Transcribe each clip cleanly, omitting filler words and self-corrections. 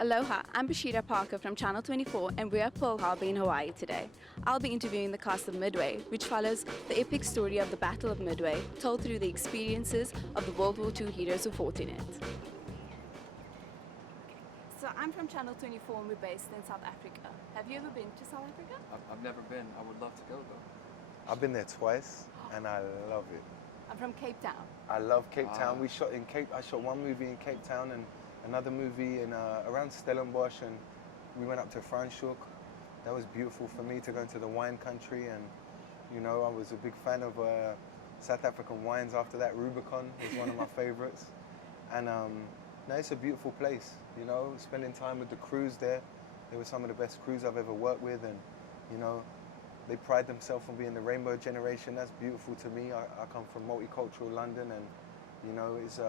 Aloha, I'm Bashiera Parker from Channel 24 and we're at Pearl Harbor in Hawaii today. I'll be interviewing the cast of Midway, which follows the epic story of the Battle of Midway, told through the experiences of the World War II heroes who fought in it. So I'm from Channel 24 and we're based in South Africa. Have you ever been to South Africa? I've never been. I would love to go though. I've been there twice and I love it. I'm from Cape Town. I love Cape Town. I shot one movie in Cape Town and another movie in around Stellenbosch, and we went up to Franschhoek. That was beautiful for me to go into the wine country, and you know, I was a big fan of South African wines after that. Rubicon was one of my favorites. And no, it's a beautiful place, you know, spending time with the crews there. They were some of the best crews I've ever worked with, and you know, they pride themselves on being the rainbow generation. That's beautiful to me. I come from multicultural London, and you know, it's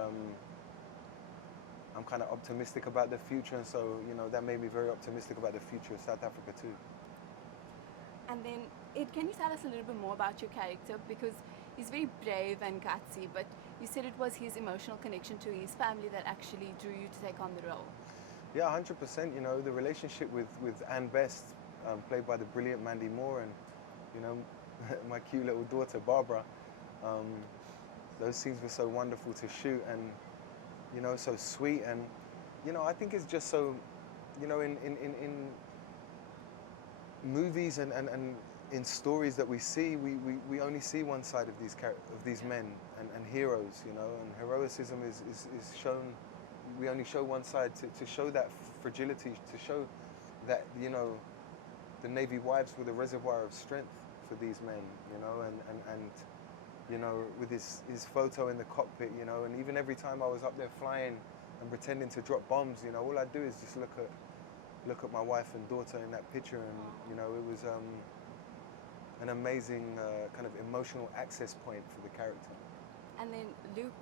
I'm kind of optimistic about the future, and so you know, that made me very optimistic about the future of South Africa too. And then, can you tell us a little bit more about your character? Because he's very brave and gutsy, but you said it was his emotional connection to his family that actually drew you to take on the role. Yeah, 100%. You know, the relationship with Anne Best, played by the brilliant Mandy Moore, and you know, my cute little daughter Barbara. Those scenes were so wonderful to shoot, and you know, so sweet, and you know, I think it's just so, you know, in movies and in stories that we see, we only see one side of these men and heroes, you know, and heroicism is shown. We only show one side to show that fragility, to show that, you know, the Navy wives were the reservoir of strength for these men, you know, and you know, with his photo in the cockpit, you know, and even every time I was up there flying and pretending to drop bombs, you know, all I do is just look at my wife and daughter in that picture, and you know, it was an amazing kind of emotional access point for the character. And then Luke,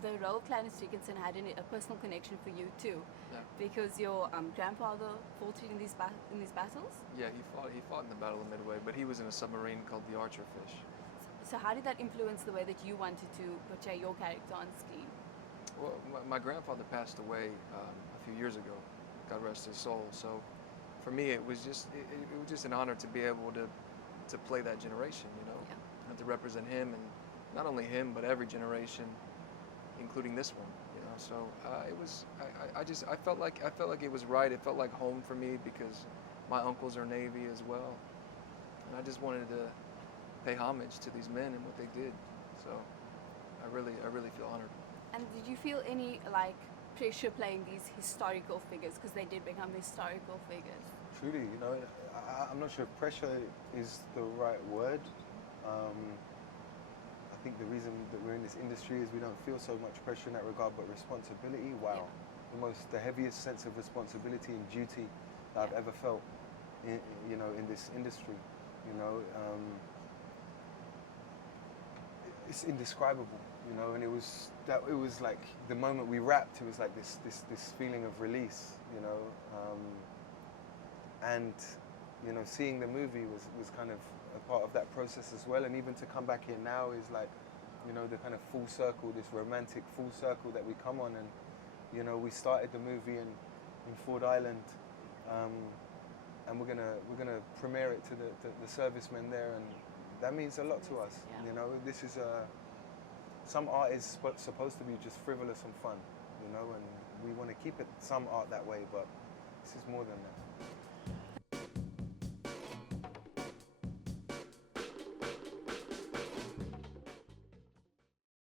the role of Clarence Dickinson had a personal connection for you too, Yeah. because your grandfather fought in these battles. Yeah, he fought in the Battle of Midway, but he was in a submarine called the Archer Fish. So how did that influence the way that you wanted to portray your character on screen? Well, my grandfather passed away a few years ago. God rest his soul. So, for me, it was just an honor to be able to play that generation, you know, Yeah. and to represent him, and not only him but every generation, including this one, you know. So it was. I felt like it was right. It felt like home for me because my uncles are Navy as well, and I just wanted to pay homage to these men and what they did. So I really feel honored. And did you feel any pressure playing these historical figures, because they did become historical figures? Truly, you know, I'm not sure if pressure is the right word. I think the reason that we're in this industry is we don't feel so much pressure in that regard, but responsibility, wow. Yeah. The heaviest sense of responsibility and duty that I've ever felt, you know, in this industry, you know. It's indescribable, you know, and it was like the moment we wrapped, it was like this feeling of release, you know, and you know, seeing the movie was kind of a part of that process as well, and even to come back here now is like, you know, the kind of full circle, this romantic full circle that we come on, and you know, we started the movie in Ford Island, and we're gonna premiere it to the servicemen there, and that means a lot to us. Yeah. You know, this is some art is supposed to be just frivolous and fun, you know, and we want to keep it some art that way, but this is more than that.